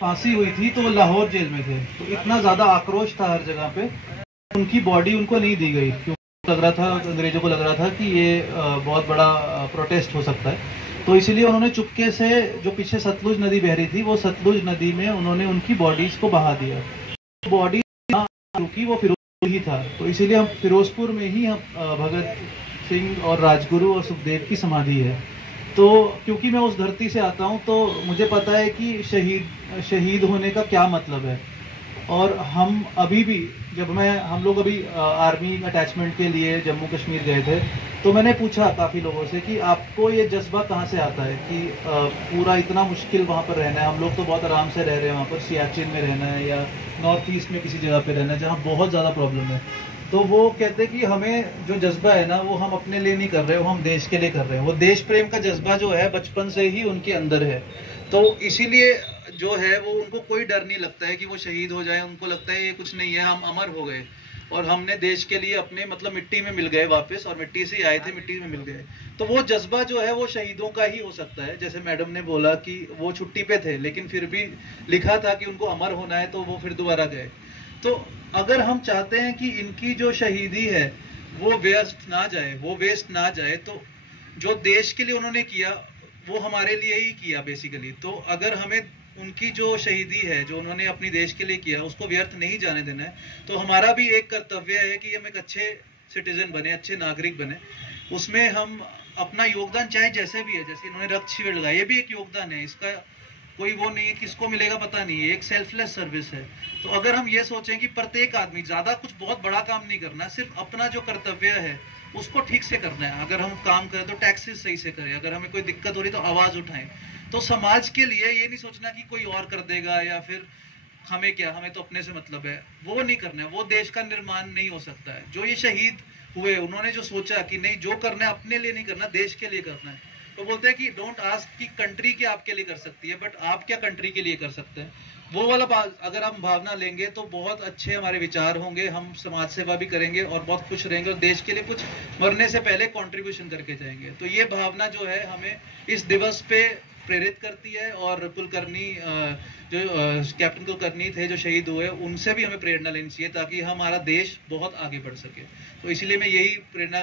फांसी हुई थी तो वो लाहौर जेल में थे, तो इतना ज्यादा आक्रोश था हर जगह पे, उनकी बॉडी उनको नहीं दी गई क्योंकि लग रहा था, अंग्रेजों को लग रहा था कि ये बहुत बड़ा प्रोटेस्ट हो सकता है। तो इसीलिए उन्होंने चुपके से, जो पीछे सतलुज नदी बह रही थी, वो सतलुज नदी में उन्होंने उनकी बॉडीज को बहा दिया। बॉडी क्योंकि वो फिरोजपुर ही था, तो इसीलिए हम फिरोजपुर में ही हम भगत सिंह और राजगुरु और सुखदेव की समाधि है। तो क्योंकि मैं उस धरती से आता हूं, तो मुझे पता है कि शहीद होने का क्या मतलब है। और हम अभी भी, हम लोग अभी आर्मी अटैचमेंट के लिए जम्मू कश्मीर गए थे, तो मैंने पूछा काफी लोगों से कि आपको ये जज्बा कहाँ से आता है कि पूरा इतना मुश्किल वहां पर रहना है। हम लोग तो बहुत आराम से रह रहे हैं वहां पर, सियाचिन में रहना है या नॉर्थ ईस्ट में किसी जगह पे रहना है जहाँ बहुत ज्यादा प्रॉब्लम है। तो वो कहते हैं कि हमें जो जज्बा है ना, वो हम अपने लिए नहीं कर रहे, वो हम देश के लिए कर रहे हैं। वो देश प्रेम का जज्बा जो है बचपन से ही उनके अंदर है। तो इसीलिए जो है वो, उनको कोई डर नहीं लगता है कि वो शहीद हो जाए। उनको लगता है ये कुछ नहीं है, हम अमर हो गए और हमने देश के लिए अपने मतलब मिट्टी में मिल गए वापस, और मिट्टी से ही आए थे, मिट्टी में मिल गए। तो वो जज्बा जो है वो शहीदों का ही हो सकता है। जैसे मैडम ने बोला कि वो छुट्टी पे थे लेकिन फिर भी लिखा था कि उनको अमर होना है, तो वो फिर दोबारा गए। तो अगर हम चाहते हैं कि इनकी जो शहीदी है वो व्यर्थ ना जाए, वो वेस्ट ना जाए, तो जो देश के लिए उन्होंने किया वो हमारे लिए ही किया बेसिकली। तो अगर हमें उनकी जो शहीदी है, जो उन्होंने अपनी देश के लिए किया, उसको व्यर्थ नहीं जाने देना है, तो हमारा भी एक कर्तव्य है कि हम एक अच्छे सिटीजन बने, अच्छे नागरिक बने। उसमें हम अपना योगदान चाहे जैसे भी है, जैसे इन्होंने रक्त शिविर लगाया, ये भी एक योगदान है, इसका कोई वो नहीं है, किसको मिलेगा पता नहीं है, एक सेल्फलेस सर्विस है। तो अगर हम ये सोचें कि प्रत्येक आदमी, ज्यादा कुछ बहुत बड़ा काम नहीं करना, सिर्फ अपना जो कर्तव्य है उसको ठीक से करना है। अगर हम काम करें तो टैक्सेस सही से करें, अगर हमें कोई दिक्कत हो रही तो आवाज उठाएं। तो समाज के लिए ये नहीं सोचना कि कोई और कर देगा या फिर हमें क्या, हमें तो अपने से मतलब है, वो नहीं करना है। वो देश का निर्माण नहीं हो सकता है। जो ये शहीद हुए, उन्होंने जो सोचा कि नहीं, जो करना है अपने लिए नहीं करना, देश के लिए करना है। तो बोलते हैं कि डोंट आस्क कि कंट्री क्या आपके लिए कर सकती है, बट आप क्या कंट्री के लिए कर सकते हैं। वो वाला अगर हम भावना लेंगे तो बहुत अच्छे हमारे विचार होंगे, हम समाज सेवा भी करेंगे और बहुत खुश रहेंगे और देश के लिए कुछ मरने से पहले कंट्रीब्यूशन करके जाएंगे। तो ये भावना जो है हमें इस दिवस पे प्रेरित करती है। और कुलकर्णी, जो कैप्टन कुलकर्णी थे जो शहीद हुए, उनसे भी हमें प्रेरणा लेनी चाहिए ताकि हमारा देश बहुत आगे बढ़ सके। तो इसलिए मैं यही प्रेरणा